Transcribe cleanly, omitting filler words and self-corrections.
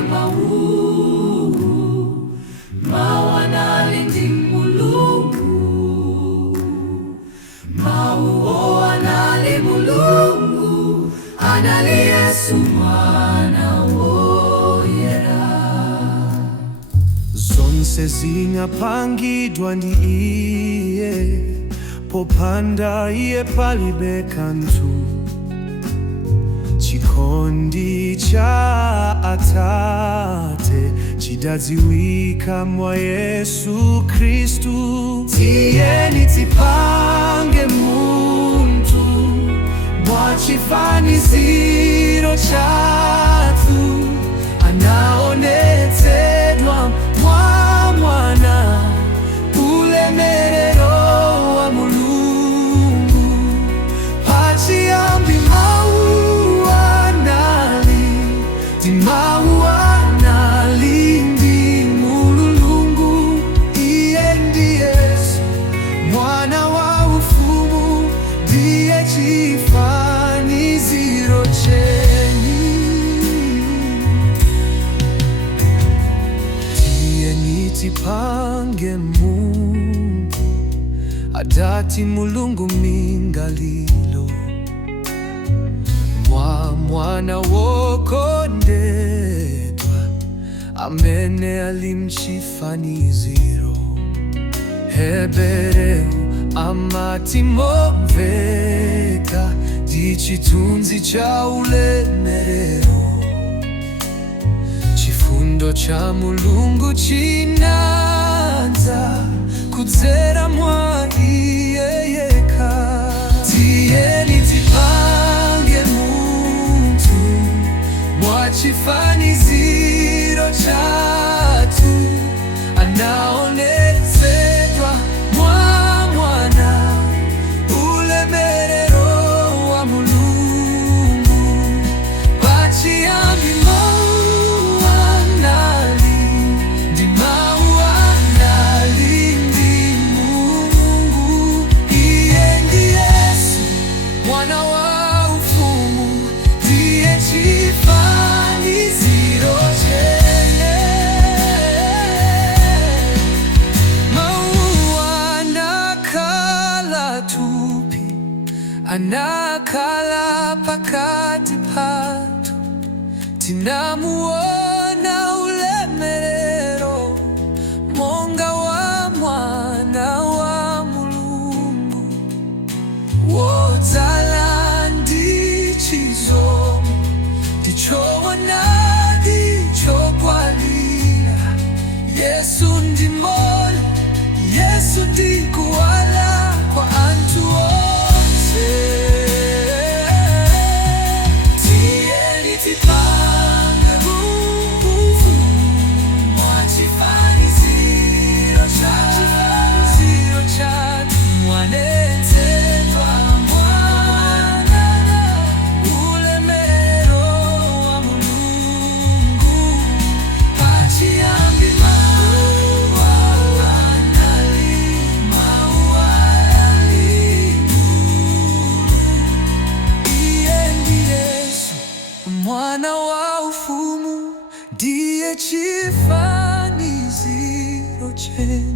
anali mau analindi Mulungu, mau anali Mulungu, anali Yesu mwana woyera. Zonse zinapangidwa ndi Iye, popanda Iye palibe kanthu. Chikondi cha Atate chidadziwika mwa Yesu Kristu. Tiyeni tipange munthu mwa chifaniziro chathu, anaonetsedwa mwa mwana, ulemerero wa Mulungu. Pachiyambi mau anali ndi Mulungu. Iye ndi Yesu mwana wa ufumu, ndiye chifaniziro chenyu. Tiyeni tipange munthu adati Mulungu mingalilo, mwana wokondedwa amene ali mchifaniziro. Hebreu amati momveka ndi chithunzi cha ulemerero. Chifundo cha Mulungu chinadza kudzera mwa Iye yekha. Tiyeni tipange munthu mwa chifaniziro chathu, anaonetsedwa mwa mwana, ulemerero wa Mulungu. Pachiyambi mau anali ndi Mulungu. Iye ndi Yesu mwana wa ufumu, ndiye chifaniziro chenye. Mau anakhala thupi, anakhala pakati pathu. Tinamuona ulemerero monga wa mwana wa Mulungu, wodzala ndi chisomo, ndichoonadi chokwalira. Yesu ndi moyo, Yesu ndi kuwala kwa anthu onse. Tiyeni tipange munthu mwa chifaniziro chathu, mwanetsedwa mwana, ulemerero wa Mulungu. Pachiyambi mau anali Iye ndi Yesu mwana wa ufumu, ndiye chifaniziro chenyu.